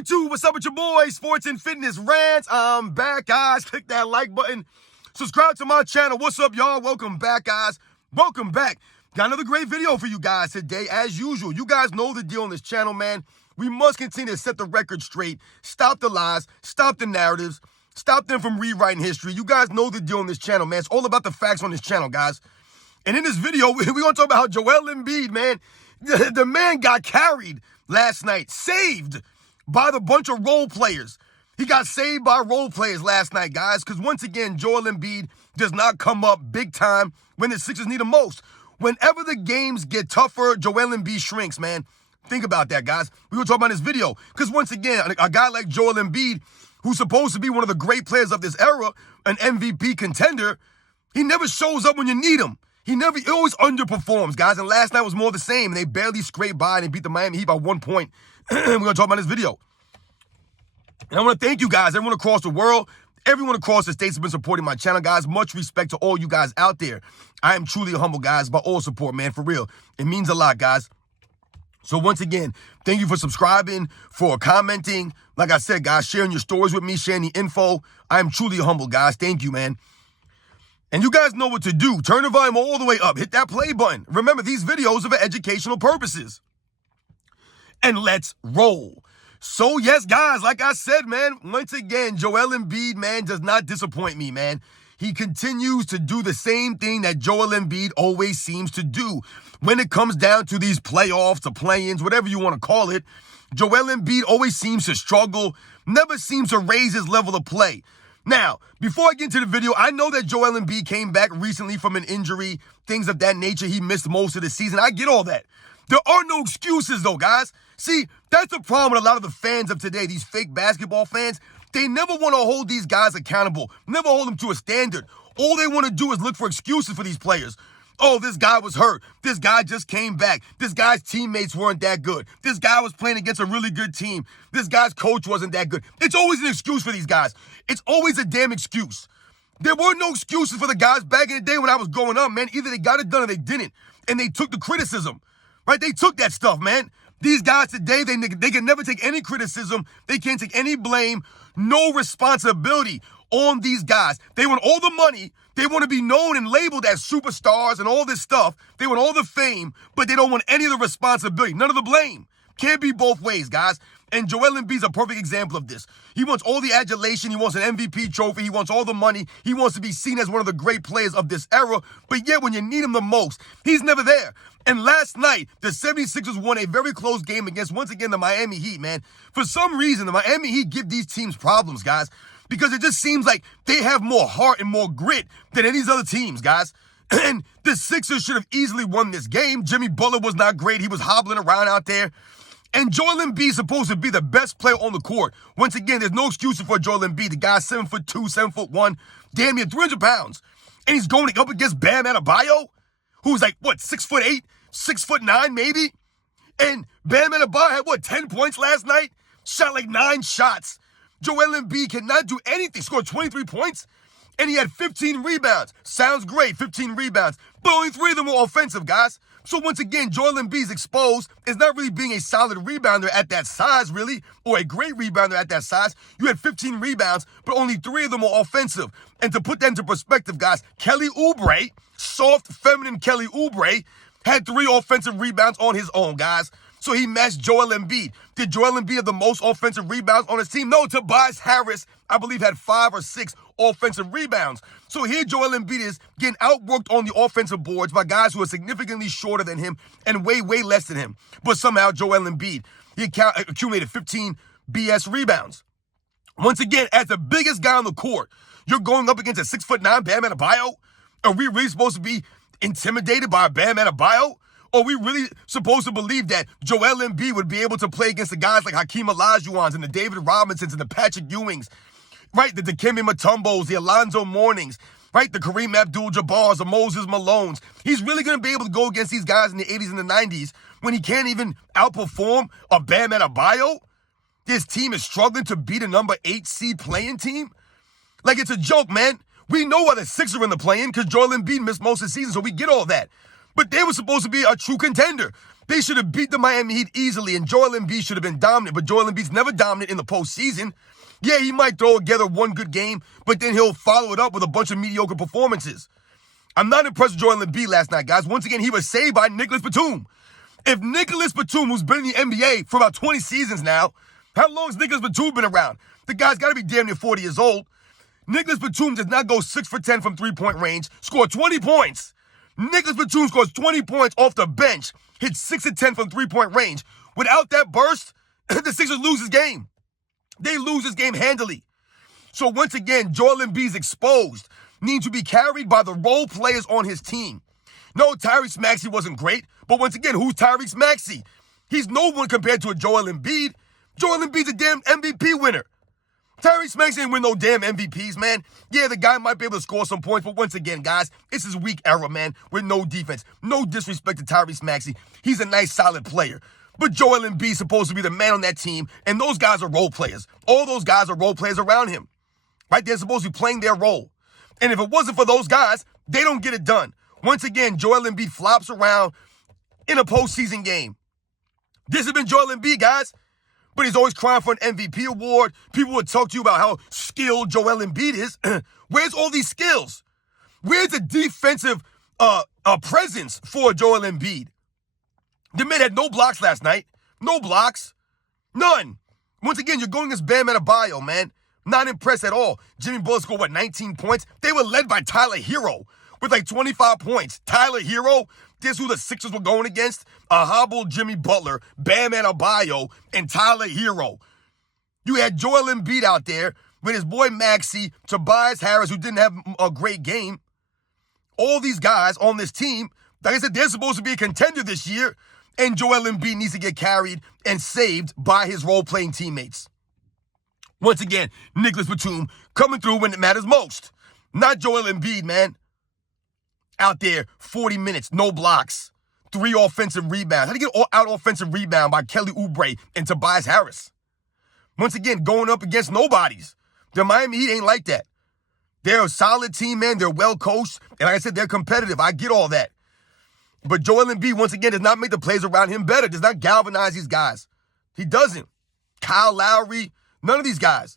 YouTube? What's up with your boy? Sports and Fitness Rants. I'm back, guys. Click that like button. Subscribe to my channel. What's up, y'all? Welcome back, guys. Welcome back. Got another great video for you guys today, as usual. You guys know the deal on this channel, man. We must continue to set the record straight. Stop the lies. Stop the narratives. Stop them from rewriting history. You guys know the deal on this channel, man. It's all about the facts on this channel, guys. And in this video, we're going to talk about how Joel Embiid, man, the man got carried last night, saved by the bunch of role players. He got saved by role players last night, guys, because once again, Joel Embiid does not come up big time when the Sixers need him most. Whenever the games get tougher, Joel Embiid shrinks, man. Think about that, guys. We're going to talk about this video because once again, a guy like Joel Embiid, who's supposed to be one of the great players of this era, an MVP contender, he never shows up when you need him. He always underperforms, guys. And last night was more the same. They barely scraped by and they beat the Miami Heat by 1 point. We're going to talk about this video. And I want to thank you guys, everyone across the world, everyone across the states has been supporting my channel, guys. Much respect to all you guys out there. I am truly humble, guys, by all support, man, for real. It means a lot, guys. So once again, thank you for subscribing, for commenting. Like I said, guys, sharing your stories with me, sharing the info. I am truly humble, guys. Thank you, man. And you guys know what to do. Turn the volume all the way up. Hit that play button. Remember, these videos are for educational purposes. And let's roll. So, yes, guys, like I said, man, once again, Joel Embiid, man, does not disappoint me, man. He continues to do the same thing that Joel Embiid always seems to do. When it comes down to these playoffs or play-ins, whatever you want to call it, Joel Embiid always seems to struggle, never seems to raise his level of play. Now, before I get into the video, I know that Joel Embiid came back recently from an injury, things of that nature. He missed most of the season. I get all that. There are no excuses, though, guys. See, that's the problem with a lot of the fans of today, these fake basketball fans. They never want to hold these guys accountable, never hold them to a standard. All they want to do is look for excuses for these players. Oh, this guy was hurt. This guy just came back. This guy's teammates weren't that good. This guy was playing against a really good team. This guy's coach wasn't that good. It's always an excuse for these guys. It's always a damn excuse. There were no excuses for the guys back in the day when I was growing up, man. Either they got it done or they didn't. And they took the criticism, right? They took that stuff, man. These guys today, they can never take any criticism. They can't take any blame, no responsibility on these guys. They want all the money. They want to be known and labeled as superstars and all this stuff. They want all the fame, but they don't want any of the responsibility, none of the blame. Can't be both ways, guys. And Joel Embiid's a perfect example of this. He wants all the adulation. He wants an MVP trophy. He wants all the money. He wants to be seen as one of the great players of this era. But yet, when you need him the most, he's never there. And last night, the 76ers won a very close game against, once again, the Miami Heat, man. For some reason, the Miami Heat give these teams problems, guys, because it just seems like they have more heart and more grit than any of these other teams, guys. And the Sixers should have easily won this game. Jimmy Butler was not great. He was hobbling around out there. And Joel Embiid is supposed to be the best player on the court. Once again, there's no excuses for Joel Embiid. The guy's 7'2", 7'1", damn near 300 pounds. And he's going up against Bam Adebayo, who's like, what, 6'8", 6'9", maybe? And Bam Adebayo had, what, 10 points last night? Shot like 9 shots. Joel Embiid cannot do anything. Scored 23 points, and he had 15 rebounds. Sounds great, 15 rebounds. But only 3 of them were offensive, guys. So once again, Joel Embiid's exposed is not really being a solid rebounder at that size, really, or a great rebounder at that size. You had 15 rebounds, but only 3 of them were offensive. And to put that into perspective, guys, Kelly Oubre, soft, feminine Kelly Oubre, had 3 offensive rebounds on his own, guys. So he matched Joel Embiid. Did Joel Embiid have the most offensive rebounds on his team? No, Tobias Harris, I believe, had 5 or 6 offensive rebounds. So here Joel Embiid is getting outworked on the offensive boards by guys who are significantly shorter than him and way, way less than him. But somehow Joel Embiid, he accumulated 15 BS rebounds. Once again, as the biggest guy on the court, you're going up against a 6'9" Bam Adebayo? Are we really supposed to be intimidated by Bam Adebayo? Or are we really supposed to believe that Joel Embiid would be able to play against the guys like Hakeem Olajuwons and the David Robinsons and the Patrick Ewings, right? The Dikembe Mutombos, the Alonzo Mournings, right? The Kareem Abdul-Jabbars, the Moses Malones. He's really going to be able to go against these guys in the 80s and the 90s when he can't even outperform a Bam Adebayo? This team is struggling to beat a number 8 seed play-in team? Like, it's a joke, man. We know why the Sixers are in the play-in because Joel Embiid missed most of the season, so we get all that. But they were supposed to be a true contender. They should have beat the Miami Heat easily, and Joel Embiid should have been dominant, but Joel Embiid's never dominant in the postseason. Yeah, he might throw together one good game, but then he'll follow it up with a bunch of mediocre performances. I'm not impressed with Joel Embiid last night, guys. Once again, he was saved by Nicolas Batum. If Nicolas Batum, who's been in the NBA for about 20 seasons now, how long has Nicolas Batum been around? The guy's got to be damn near 40 years old. Nicolas Batum does not go 6 for 10 from three-point range, score 20 points. Nicolas Batum scores 20 points off the bench, hits 6 of 10 from three-point range. Without that burst, the Sixers lose this game. They lose this game handily. So once again, Joel Embiid's exposed, needs to be carried by the role players on his team. No, Tyrese Maxey wasn't great, but once again, who's Tyrese Maxey? He's no one compared to a Joel Embiid. Joel Embiid's a damn MVP winner. Tyrese Maxey ain't win no damn MVPs, man. Yeah, the guy might be able to score some points, but once again, guys, it's his weak era, man, with no defense. No disrespect to Tyrese Maxey. He's a nice, solid player. But Joel Embiid's supposed to be the man on that team, and those guys are role players. All those guys are role players around him, right? They're supposed to be playing their role. And if it wasn't for those guys, they don't get it done. Once again, Joel Embiid flops around in a postseason game. This has been Joel Embiid, guys. But he's always crying for an MVP award. People would talk to you about how skilled Joel Embiid is. Where's all these skills? Where's the defensive presence for Joel Embiid? The man had no blocks last night. No blocks. None. Once again, you're going against Bam Adebayo, man. Not impressed at all. Jimmy Butler scored, 19 points? They were led by Tyler Hero with 25 points. Tyler Hero, guess who the Sixers were going against? A hobbled Jimmy Butler, Bam Adebayo, and Tyler Hero. You had Joel Embiid out there with his boy Maxey, Tobias Harris, who didn't have a great game. All these guys on this team, like I said, they're supposed to be a contender this year, and Joel Embiid needs to get carried and saved by his role-playing teammates. Once again, Nicolas Batum coming through when it matters most. Not Joel Embiid, man. Out there, 40 minutes, no blocks, 3 offensive rebounds. How do you get out offensive rebound by Kelly Oubre and Tobias Harris? Once again, going up against nobodies. The Miami Heat ain't like that. They're a solid team, man. They're well coached. And like I said, they're competitive. I get all that. But Joel Embiid, once again, does not make the plays around him better. Does not galvanize these guys. He doesn't. Kyle Lowry, none of these guys.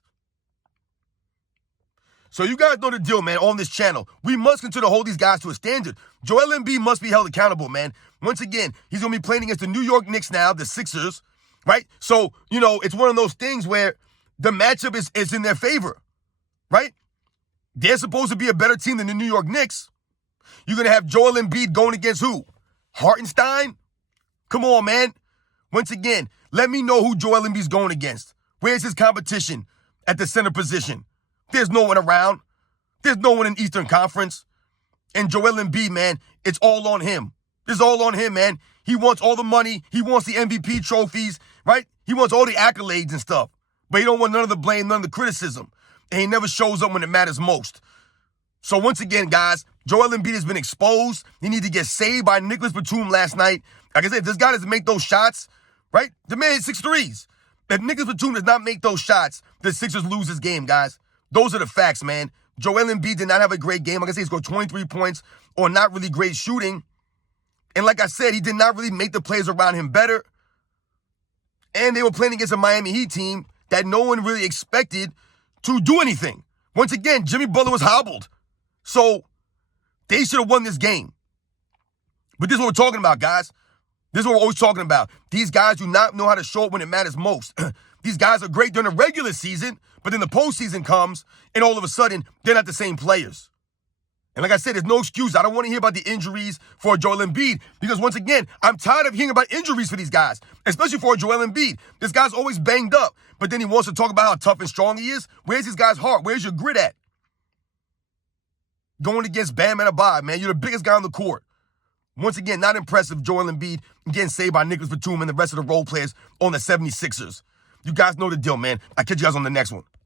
So you guys know the deal, man, on this channel. We must continue to hold these guys to a standard. Joel Embiid must be held accountable, man. Once again, he's going to be playing against the New York Knicks now, the Sixers, right? So, it's one of those things where the matchup is in their favor, right? They're supposed to be a better team than the New York Knicks. You're going to have Joel Embiid going against who? Hartenstein? Come on, man. Once again, let me know who Joel Embiid's going against. Where's his competition at the center position? There's no one around. There's no one in Eastern Conference. And Joel Embiid, man, it's all on him. It's all on him, man. He wants all the money. He wants the MVP trophies, right? He wants all the accolades and stuff. But he don't want none of the blame, none of the criticism. And he never shows up when it matters most. So once again, guys, Joel Embiid has been exposed. He needs to get saved by Nicolas Batum last night. Like I said, if this guy doesn't make those shots, right? The man hit 6 threes. If Nicolas Batum does not make those shots, the Sixers lose this game, guys. Those are the facts, man. Joel Embiid did not have a great game. Like I said, he scored 23 points on not really great shooting. And like I said, he did not really make the plays around him better. And they were playing against a Miami Heat team that no one really expected to do anything. Once again, Jimmy Butler was hobbled. So they should have won this game. But this is what we're talking about, guys. This is what we're always talking about. These guys do not know how to show up when it matters most. These guys are great during the regular season, but then the postseason comes, and all of a sudden, they're not the same players. And like I said, there's no excuse. I don't want to hear about the injuries for Joel Embiid because, once again, I'm tired of hearing about injuries for these guys, especially for Joel Embiid. This guy's always banged up, but then he wants to talk about how tough and strong he is. Where's this guy's heart? Where's your grit at? Going against Bam Adebayo, man. You're the biggest guy on the court. Once again, not impressive, Joel Embiid getting saved by Nicolas Batum and the rest of the role players on the 76ers. You guys know the deal, man. I'll catch you guys on the next one.